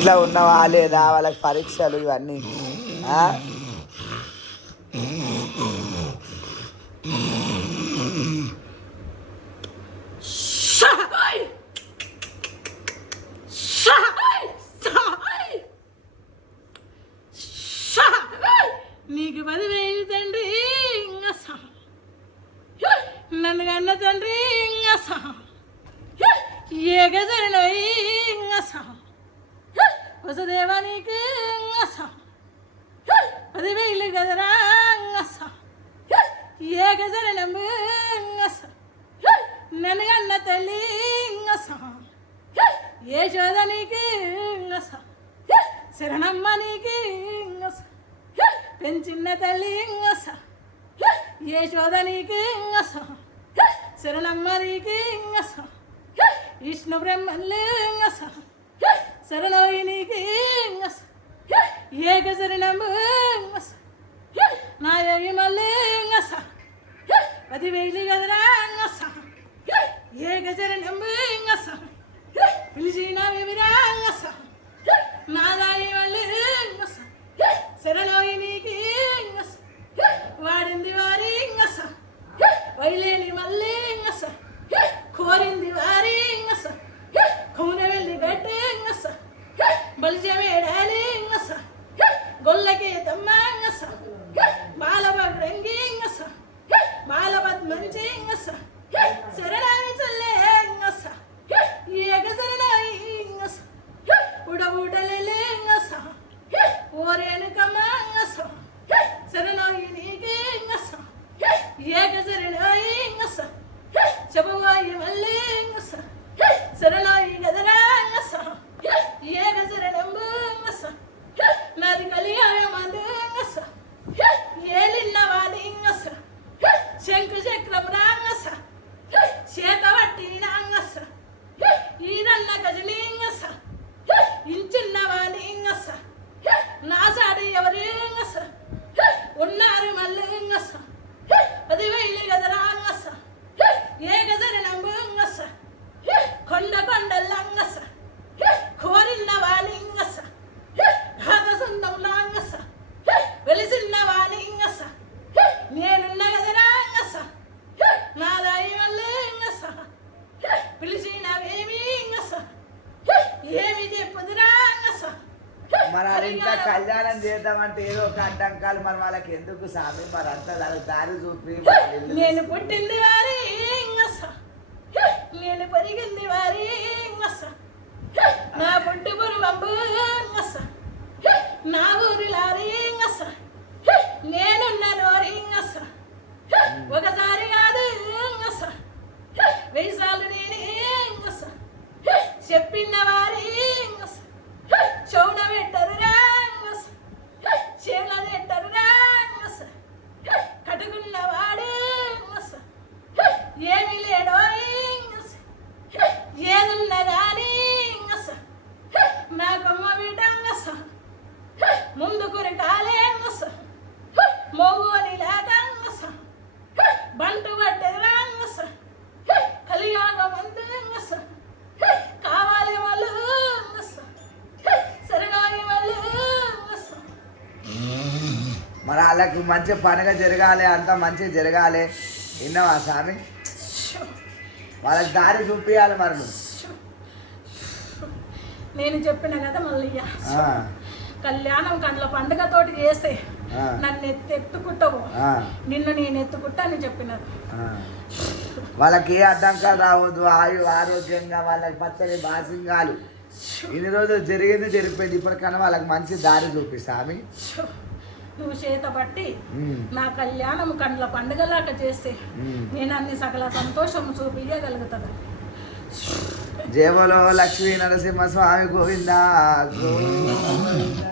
ఇంట్లో ఉన్నవా లేదా వాళ్ళకి పరీక్షలు ఇవన్నీ నీకు 10,000 తండ్రి నన్ను కన్న తండ్రి ఏ గజరినోయి వసుదేవా నీకు 10,000 గదరా ఏ గజరినమ్ము నన్ను కన్న తల్లి ఏ చోద నీకు శరణమ్మ నీకు పెంచిన తల్లి ఏ చోద నీకు శరణమ్మ నీకు విష్ణు బ్రహ్మల్లి శరణోయి నీకు ఏక శరణము నా యోగి మళ్ళీ 10,000 గదరా ఏక శరణము పిలిచిన వివిరా నా దాయి మళ్ళీ శరణోయి నీకు వాడింది వారి వైలేని మళ్ళీ కోరింది వారి కౌన వెళ్ళి గట్టి బలిజమేడాలి గొల్లకే తమ్మ బాలభద్రంగి బాలపద్మంచి శరణాయి చల్లే ఏక శరణాయి ఉడబూటలే ఓరేనుకమ్మ శరణాయి నీకే ఏక శరణాయి చెప్పవాయి మళ్ళీ శరణాయి గదరా ఏక శరణంబు నాది కలియాయమందు ఏలిన్నవాది శంకు చక్రం రాంగస చేతవట్టి నాంగస ఈరన్న గజని ఇంచున్నవాది నా సాడి ఎవరు ఉన్నారు మళ్ళీ 10,000 గదరా ఏ గజరినంబు కొండ కొండల్లంగస కోరిన వాణింగస ఘాత సుందములాంగస వెలిసిన వాణింగస నేనున్న గదరాంగస నా దాయి వల్లేంగస పిలిచినవేమింగస ఏమి చెప్పుదురాంగస మరి ఇంకా కళ్యాణం చేద్దామంటే ఏదో ఒక అడ్డంకాలు మరి వాళ్ళకి ఎందుకు సామి మరి అంతా దారి చూపి నేను పుట్టింది వారి నేను పెరిగింది వారి నా పుట్టు పురువంబు నా ఊరి లారీ నేనున్న నోరి ఒకసారి కాదు 1000 సార్లు నేనే చెప్పిన వారి చౌన పెట్టరు చేల పెట్టరు కట్టుకున్న వాడు ఏమి లేడో ఏదున్నా కానీ నా కొమ్మ బిడ్డ ముందుకు కాలే మోగోని లాగా బంటు పడ్డది కలియాగ మందు కావాలి వాళ్ళు సరిగాయి వాళ్ళు మరి వాళ్ళకి మంచి పండుగ జరగాలి అంతా మంచిగా జరగాలి విన్నావా స్వామి వాళ్ళకి దారి చూపించాలి మరి నేను చెప్పిన కదా మల్లయ్య కళ్యాణం కండ్ల పండుగతోటి చేస్తే నన్ను ఎత్తుకుంటావు నిన్ను నేను ఎత్తుకుంటా అని చెప్పినారు వాళ్ళకి ఏ అడ్డంకాలు రావద్దు ఆరోగ్యంగా వాళ్ళకి పచ్చని బాసింగాలు ఇన్ని రోజులు జరిగింది జరిపోయింది ఇప్పటికన్నా వాళ్ళకి మంచి దారి చూపిస్తామి నువ్వు చేత బట్టి నా కళ్యాణం కండ్ల పండుగలాగా చేస్తే నేను అన్ని సకల సంతోషం చూపించగలుగుతాను జయబలో లక్ష్మీ నరసింహ స్వామి గోవిందా గోవిందా